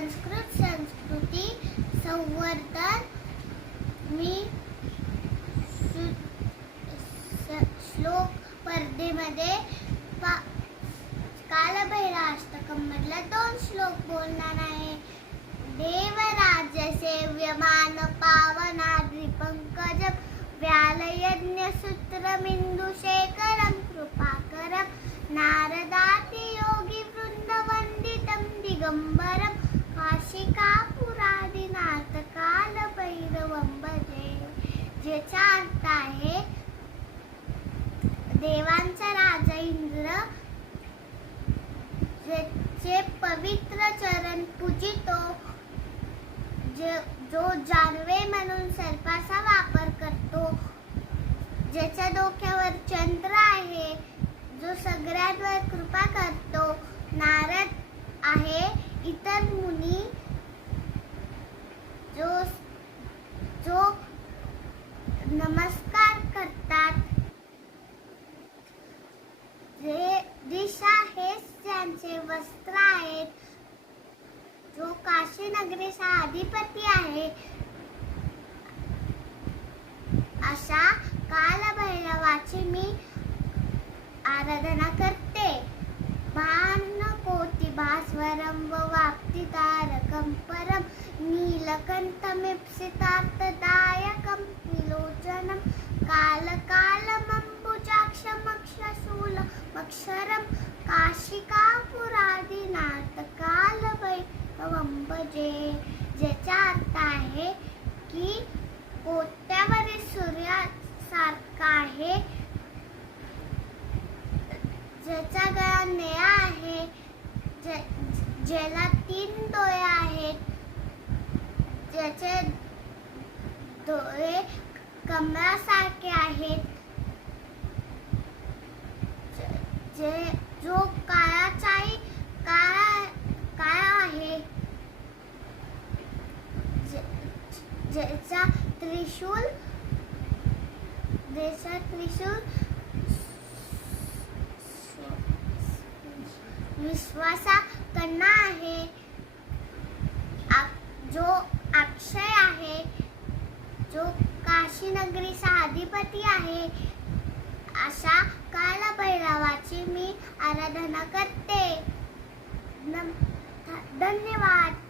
संस्कृत संस्कृती संवर्धन. मी श्लोक स्पर्धेमध्ये पा कालभैराष्टकम मधला दोन श्लोक बोलणार आहे. देवराज्य सेव्यमान पावनाद्रिपंकजं व्यालयज्ञसूत्रमिन्दुशेखरं कृपाकरं नारदाति योगी वृन्दवन्दितं दिगंबर याचा अर्थ आहे देवांचा राजा इंद्र जे पवित्र चरण पूजितो जे- जो जानवे म्हणून सर्पाचा वापर करतो ज्याच्या डोक्यावर चंद्र आहे जो सगळ्यांवर कृपा करतो नारद आहे इतर मुनी जो जो नमस्कार करतात जे दिशा हेच त्यांचे वस्त्र आहेत जो काशी नगरीचा अधिपती आहे अशा कालभैरवाची मी आराधना करते. भान कोटी भास्वरम व वाप्ति तारकं परं कालकालमम्बुजाक्षमक्षशूलमक्षरं काशिकापुरादिनाथ कालभैरवं भजे. ज्याचा अर्थ आहे की कोट्यावरील सूर्यासारखा आहे. ज्याचा गळा निळा आहे. ज्या- ज्याला तीन डोळे आहेत. ज्याचे डोळे कमळासारखे आहेत. जे जो काळाचाही काळा काळा आहे. ज्याचा त्रिशूल देशा त्रिशूल विश्वासा कन्ना आहे जो अक्षय आहे जो काशी नगरीचा अधिपती आहे अशा कालभैरवाची मी आराधना करते. धन्यवाद.